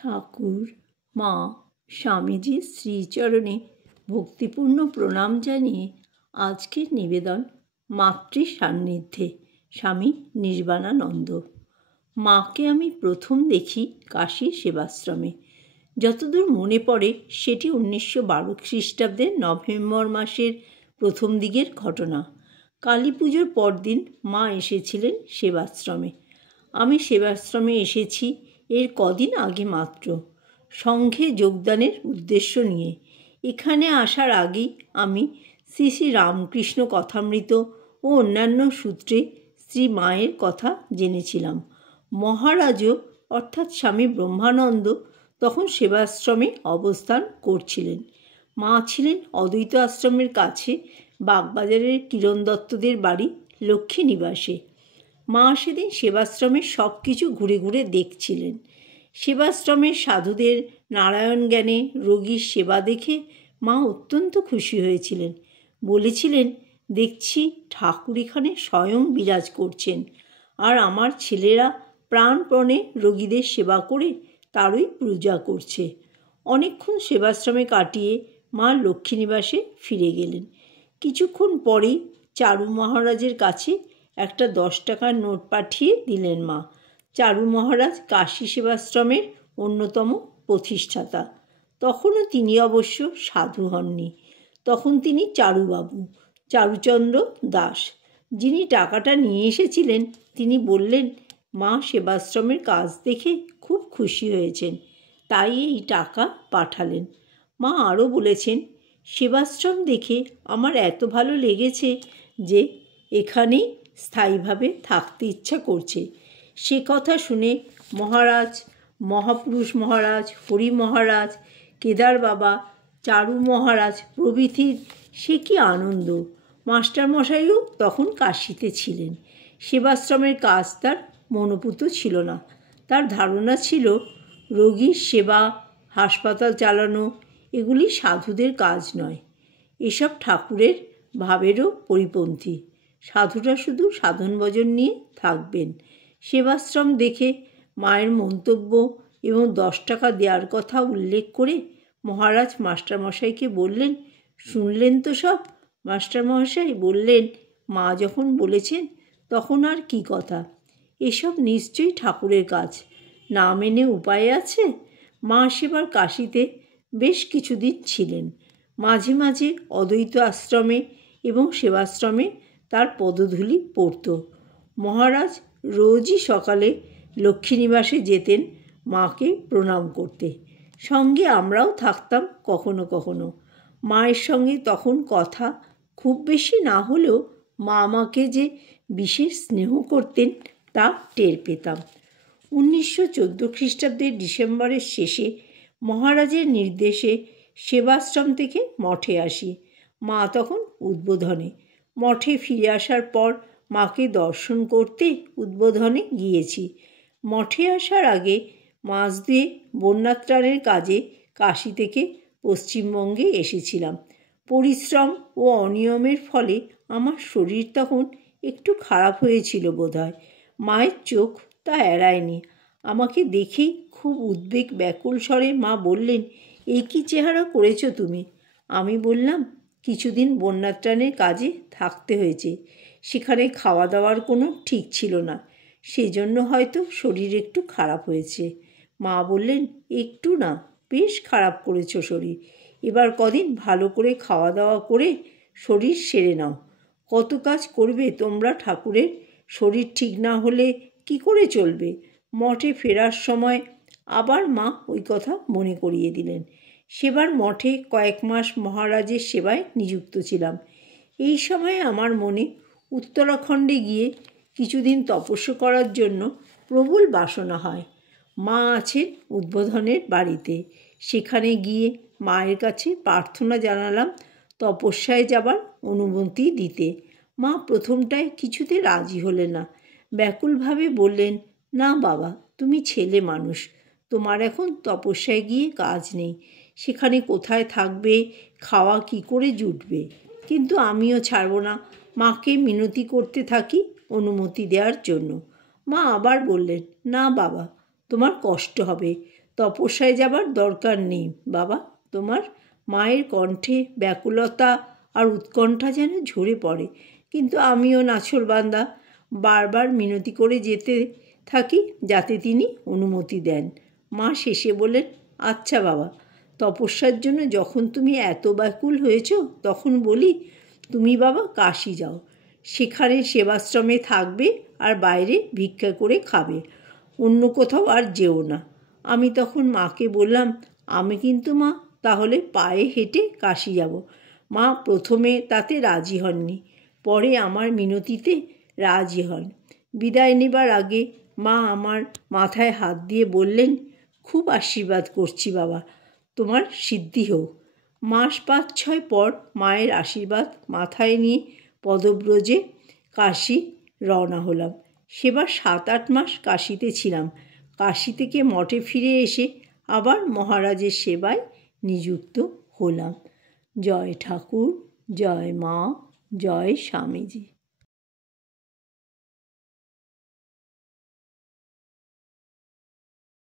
ঠাকুর, মা, স্বামীজির শ্রীচরণে ভক্তিপূর্ণ প্রণাম জানিয়ে আজকের নিবেদন মাতৃ সান্নিধ্যে স্বামী নির্বাণানন্দ। মাকে আমি প্রথম দেখি কাশীর সেবাশ্রমে। যতদূর মনে পড়ে সেটি 1912 খ্রিস্টাব্দের নভেম্বর মাসের প্রথম দিকের ঘটনা। কালী পুজোর পরদিন মা এসেছিলেন সেবাশ্রমে। আমি সেবাশ্রমে এসেছি এর কদিন আগে মাত্র, সংঘে যোগদানের উদ্দেশ্য নিয়ে। এখানে আসার আগেই আমি শ্রী শ্রী রামকৃষ্ণ কথামৃত ও অন্যান্য সূত্রে শ্রী মায়ের কথা জেনেছিলাম। মহারাজও অর্থাৎ স্বামী ব্রহ্মানন্দ তখন সেবাশ্রমে অবস্থান করছিলেন। মা ছিলেন অদ্বৈত আশ্রমের কাছে বাগবাজারের কিরণ দত্তদের বাড়ি লক্ষ্মী নিবাসে। মা সেদিন সেবাশ্রমের সব কিছু ঘুরে ঘুরে দেখছিলেন। সেবাশ্রমের সাধুদের নারায়ণ জ্ঞানে রোগীর সেবা দেখে মা অত্যন্ত খুশি হয়েছিলেন। বলেছিলেন, দেখছি ঠাকুর এখানে স্বয়ং বিরাজ করছেন, আর আমার ছেলেরা প্রাণপণে রোগীদের সেবা করে তারই পূজা করছে। অনেকক্ষণ সেবাশ্রমে কাটিয়ে মা লক্ষ্মীনিবাসে ফিরে গেলেন। কিছুক্ষণ পরেই চারু মহারাজের কাছে একটা 10 টাকার নোট পাঠিয়ে দিলেন মা। চারু মহারাজ কাশী সেবাশ্রমের অন্যতম প্রতিষ্ঠাতা। তখনও তিনি অবশ্য সাধু হননি। তখন তিনি চারুবাবু, চারুচন্দ্র দাস। যিনি টাকাটা নিয়ে এসেছিলেন তিনি বললেন, মা সেবাশ্রমের কাজ দেখে খুব খুশি হয়েছেন, তাই এই টাকা পাঠালেন। মা আরও বলেছেন, সেবাশ্রম দেখে আমার এত ভালো লেগেছে যে এখানেই স্থায়ীভাবে থাকতে ইচ্ছা করছে। সে কথা শুনে মহারাজ, মহাপুরুষ মহারাজ, হরি মহারাজ, কেদার বাবা, চারু মহারাজ প্রভৃতির সে কি আনন্দ। মাস্টারমশাইও তখন কাশীতে ছিলেন। সেবাশ্রমের কাজ তার মনোপুত ছিল না। তার ধারণা ছিল রোগীর সেবা, হাসপাতাল চালানো এগুলি সাধুদের কাজ নয়। এসব ঠাকুরের ভাবেরও পরিপন্থী। সাধুরা শুধু সাধন ভজন নিয়ে থাকবেন। সেবাশ্রম দেখে মায়ের মন্তব্য এবং 10 টাকা দেওয়ার কথা উল্লেখ করে মহারাজ মাস্টারমশাইকে বললেন, শুনলেন তো সব? মাস্টারমশাই বললেন, মা যখন বলেছেন তখন আর কি কথা, এসব নিশ্চয়ই ঠাকুরের কাজ, না মেনে উপায় আছে? মা সেবার কাশীতে বেশ কিছুদিন ছিলেন। মাঝে মাঝে অদ্বৈত আশ্রমে এবং সেবাশ্রমে তার পদধূলি পড়ত। মহারাজ রোজই সকালে লক্ষ্মীনিবাসে যেতেন মাকে প্রণাম করতে। সঙ্গে আমরাও থাকতাম কখনো কখনো। মায়ের সঙ্গে তখন কথা খুব বেশি না হলেও মা আমাকে যে বিশেষ স্নেহ করতেন তা টের পেতাম। 1914 খ্রিস্টাব্দের ডিসেম্বরের শেষে মহারাজের নির্দেশে সেবাশ্রম থেকে মঠে আসি। মা তখন উদ্বোধনে। মঠে ফিরে আসার পর মাকে দর্শন করতে উদ্বোধনে গিয়েছি। মঠে আসার আগে মাস 2 বন্যাত্রাণের কাজে কাশী থেকে পশ্চিমবঙ্গে এসেছিলাম। পরিশ্রম ও অনিয়মের ফলে আমার শরীর তখন একটু খারাপ হয়েছিল বোধহয়। মায়ের চোখ তা এড়ায়নি। আমাকে দেখেই খুব উদ্বেগ ব্যাকুল স্বরে মা বললেন, এই কী চেহারা করেছো তুমি? আমি বললাম, কিছুদিন বন্যাত্রাণের কাজে থাকতে হয়েছে। সেখানে খাওয়া দাওয়ার কোনো ঠিক ছিল না, সেজন্য হয়তো শরীর একটু খারাপ হয়েছে। মা বললেন, একটু না, বেশ খারাপ করেছো শরীর। এবার কদিন ভালো করে খাওয়া দাওয়া করে শরীর সেরে নাও। কত কাজ করবে তোমরা ঠাকুরের, শরীর ঠিক না হলে কি করে চলবে? মঠে ফেরার সময় আবার মা ওই কথা মনে করিয়ে দিলেন। সেবার মঠে কয়েক মাস মহারাজের সেবায় নিযুক্ত ছিলাম। এই সময়ে আমার মনে উত্তরাখণ্ডে গিয়ে কিছুদিন তপস্যা করার জন্য প্রবল বাসনা হয়। মা আছেন উদ্বোধনের বাড়িতে। সেখানে গিয়ে মায়ের কাছে প্রার্থনা জানালাম তপস্যায় যাবার অনুমতি দিতে। মা প্রথমটায় কিছুতে রাজি হলেন না। ব্যাকুলভাবে বললেন, না বাবা, তুমি ছেলে মানুষ, তোমার এখন তপস্যায় গিয়ে কাজ নেই। সেখানে কোথায় থাকবে, খাওয়া কি করে জুটবে? কিন্তু আমিও ছাড়ব না। মাকে মিনতি করতে থাকি অনুমতি দেওয়ার জন্য। মা আবার বললেন, না বাবা, তোমার কষ্ট হবে, তপস্যায় যাবার দরকার নেই বাবা। তোমার মায়ের কণ্ঠে ব্যাকুলতা আর উৎকণ্ঠা যেন ঝরে পড়ে। কিন্তু আমিও নাছোড়বান্দা, বারবার মিনতি করে যেতে থাকি যাতে তিনি অনুমতি দেন। মা শেষে বলেন, আচ্ছা বাবা, তপস্যার জন্য যখন তুমি এত ব্যাকুল হয়েছ তখন বলি, তুমি বাবা কাশী যাও, সেখানে সেবাশ্রমে থাকবে আর বাইরে ভিক্ষা করে খাবে, অন্য কোথাও আর যেও না। আমি তখন মাকে বললাম, আমি কিন্তু মা তাহলে পায়ে হেঁটে কাশী যাব। মা প্রথমে তাতে রাজি হননি, পরে আমার মিনতিতে রাজি হন। বিদায় নেবার আগে মা আমার মাথায় হাত দিয়ে বললেন, খুব আশীর্বাদ করছি বাবা, তোমার সিদ্ধি হোক। মাস 5-6 পর মায়ের আশীর্বাদ মাথায় নিয়ে পদব্রজে কাশী রওনা হলাম। সেবার 7-8 মাস কাশীতে ছিলাম। কাশী থেকে মঠে ফিরে এসে আবার মহারাজের সেবায় নিযুক্ত হলাম। জয় ঠাকুর, জয় মা, জয় স্বামীজি।